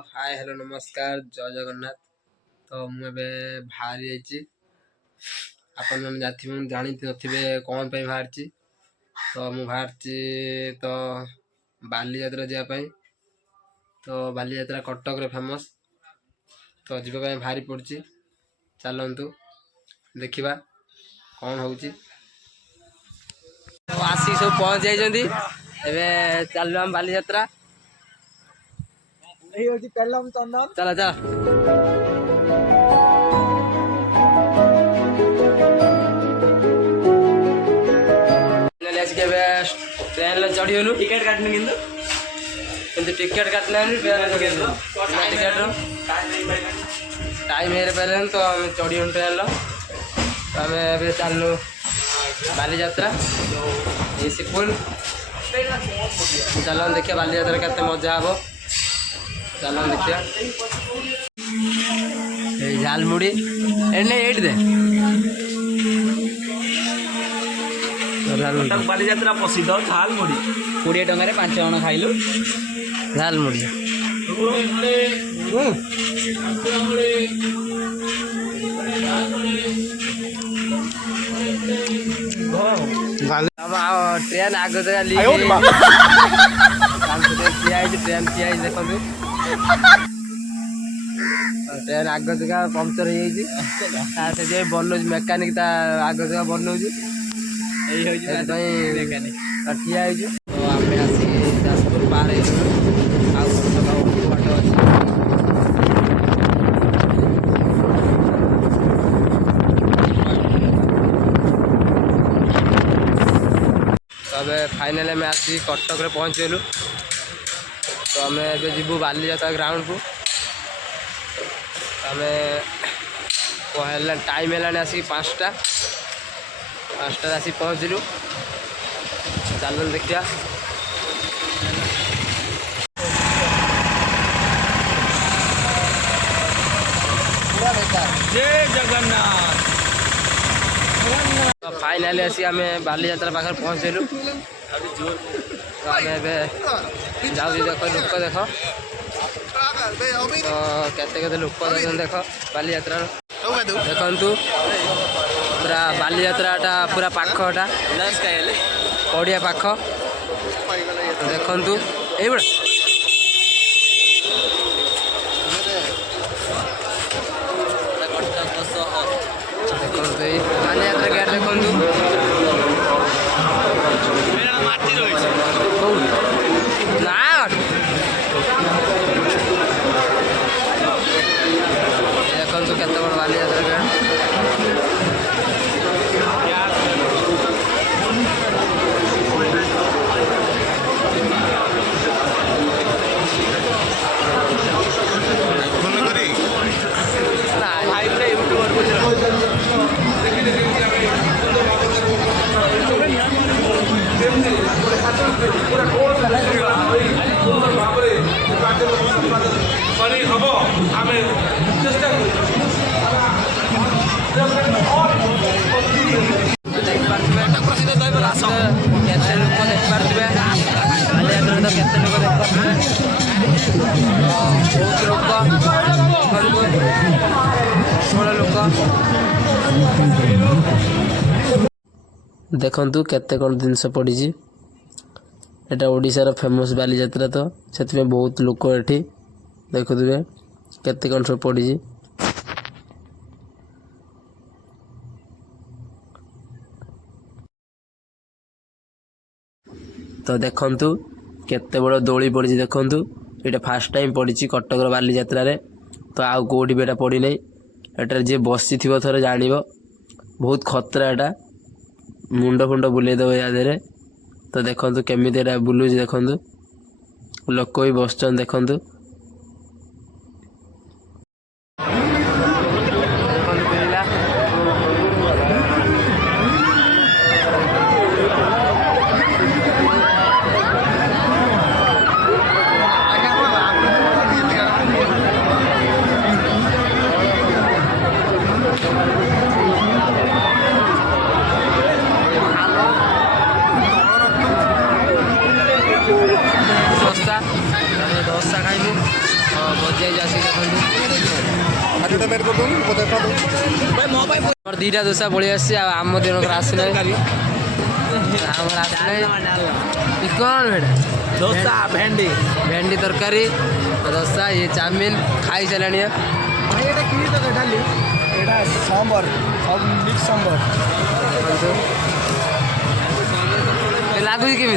Hi hello नमस्कार जय जगन्नाथ। तो मुझे बाहरी जाइए आपण मैंने जानी थे कौन पे बाहरी। तो मुझे बाहरी तो बाली यात्रा जावाई। तो बाली यात्रा कटक रे फेमस। तो जीवाई बाहरी पड़ी चलतु देखा कौन हो आसिक सब पहुँच जाइए। चलु आम बाली यात्रा चला चला ट्रेन चढ़ी गलु टिकेट काटनी किंतु टिकेट काटना टिकेट टाइम हेरे पारे तो आम चढ़ी गलु ट्रेन तो आम चलु बाली यात्रा ये सिपुल चल देखिए बाली यात्रा केते मजा हम चल देखिए झालमुड़ी एट दे बाली यात्रा प्रसिद्ध झालमुड़ी 20 टंका 5 जण खाइलु झालमुड़ी ट्रेन आग जगह ट्रेन देखो ट्रेन आग जगह पंक्चर हो बनौ मेकानिक आग जगह बनौ ठिया तो आम आसिक जाजपुर पार बाट अच्छे तबे फाइनल में आसी कटक रे पहुँचलु। तो आम जीवु बाली यात्रा ग्राउंड को आम टाइम है आसिक 5टा आसिक पहुँचलु। चल देखिया जय जगन्नाथ। तो फाइनाली आसी आम बाली यात्रा पाखे पहुँचलु। आम जाऊँ देख लोक देख तो केते लोक देख बाली यात्रा देखु पूरा बाली यात्राटा पूरा पाखटा पड़िया पाख देखु ये देखु बाली यात्रा गेट देखु ना देखु केते बड़ बाली यात्रा गेट देखु केते कौन जिनस पड़ी। एटा ओडिशार फेमस बाली यात्रा तो से बहुत लोक एठी देखुवे केते कौन सब पड़ी। तो देखंतु केते बड़ दोली पड़ी देखंतु ये फास्ट टाइम पड़ी कटक बाली यात्रा रे। तो आउ कोडी बेटा पड़ी नहीं एटार जे बसी थी थोड़े जान बहुत खतरा एटा मुंड फुंड बुले दब या तो देखु केमी बुलूँ देखु लोक भी बस देखु डोसा खाइबू पहुँच आसी देखो दीटा दोसा पलि आसी आम जनकर आसना कौन भेड़ा दोसा भेंडी भेंडी तरकारी दोसा ये चाउमिन खाई सारे सांबर सब मिक्स सांबर लगुच केमी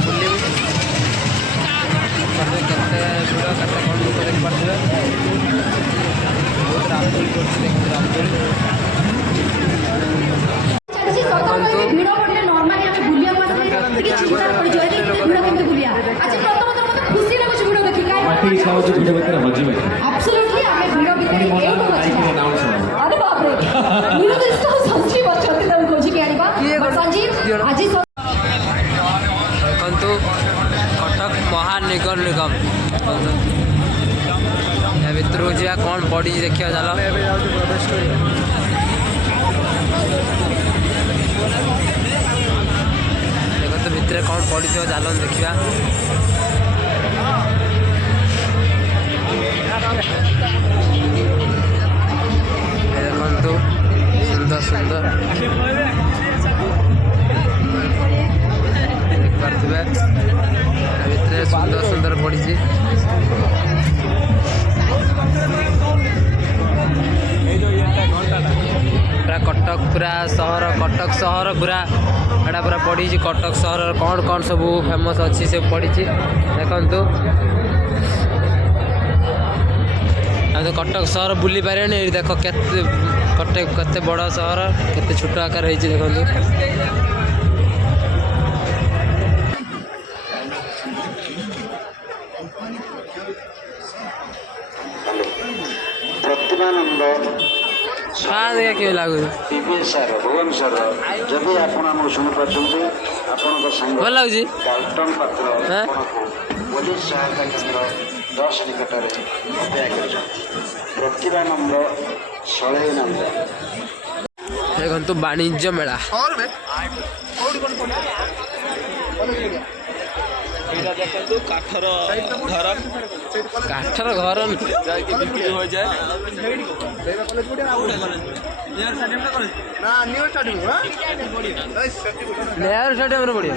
बुलू केते भिड़ केते कौन लोक देखिपे बहुत रामदोली देखु कटक महानगर निगम भितर जा कौन पड़ी देखिए चल देखो भितर कौन पड़ी चल देखा देखु सुंदर सुंदर देखिपे भितर सुंदर सुंदर पड़ी पूरा कटक पूरा सहर कटक सहर पूरा एटा पूरा पड़ी कटक सहर कौन कौन सब फेमस अच्छी से पड़ी देखु तो कटक सहर बुली पारे देख केते बड़ सहर केते छोट आकार है देखु क्यों लगू भुवनेश्वर जदि आप शुणी पार्टी भल लगुच डाल्टन पात्र पुलिस सहायता केन्द्र 10 निकट में अपेक्षा कर प्रतिभानंद शैनंद देखु वाणिज्य मेला काठर घर काठर घर बिक्री हो जाए नेहरू स्टेडियम बढ़िया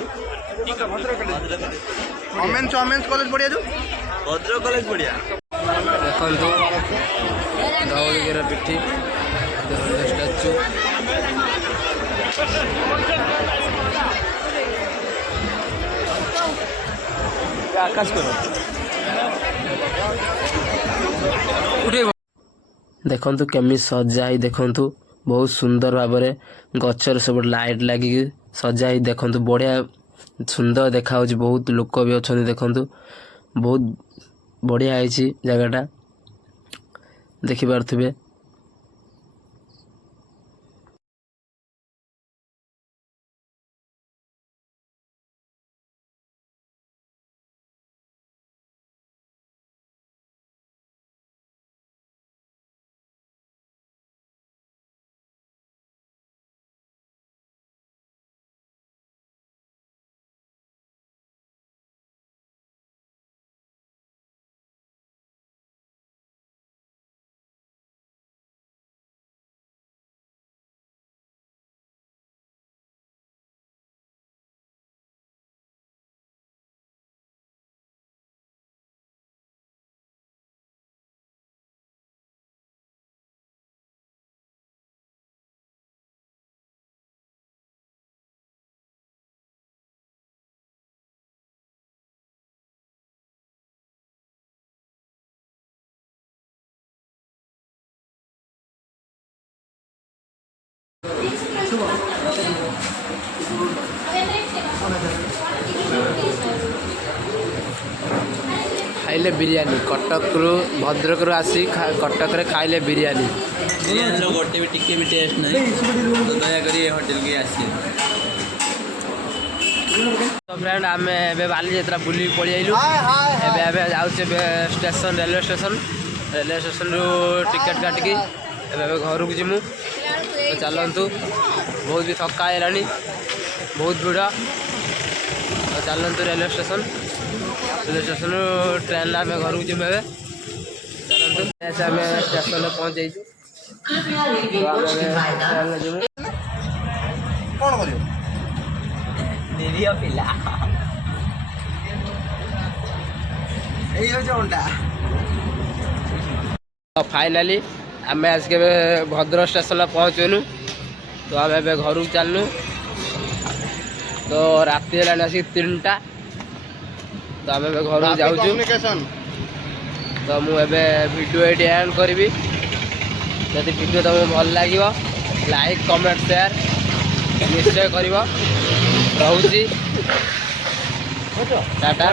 कॉलेज बढ़िया जो भद्रक कॉलेज बढ़िया देखु धौलिगिर पिठी स्टाच्यू आकाश देखु केमी सजाई देखु बहुत सुंदर भाव गचर सब लाइट लगी सजाई देखु बढ़िया सुंदर देखा बहुत लोक भी अच्छा देखु बहुत बढ़िया है जगहटा देखिपे खाइले बिरयानी कटक भद्रक आसी कटक खाइले बिरयानी बिरयानी गोटे भी टिके भी टेस्ट नहीं तो दयाकोरी होटेल के आसी तो फ्रेंड आम ए बाली यात्रा बुल पलि आइलु जाऊे स्टेशन रेलवे स्टेशन रु टिकेट काटिकी घर को जीमु तो चलतु बहुत भी थका है बहुत भिड़ तो चलतु रेलवे स्टेशन ट्रेन आम घर को जीव ए चलतु आम स्टेशन पहुँच कौन कर निरीह पिला फाइनाली आम आज के भद्रक स्टेशन पहुँचलु तो आम घर को चलनु तो राति है आसिक 3टा तो आम घर को जाऊँ तो मुझे वीडियो ये एंड करी जदि वीडियो तुमको भल लगे लाइक कमेंट शेयर निश्चय कर। टाटा।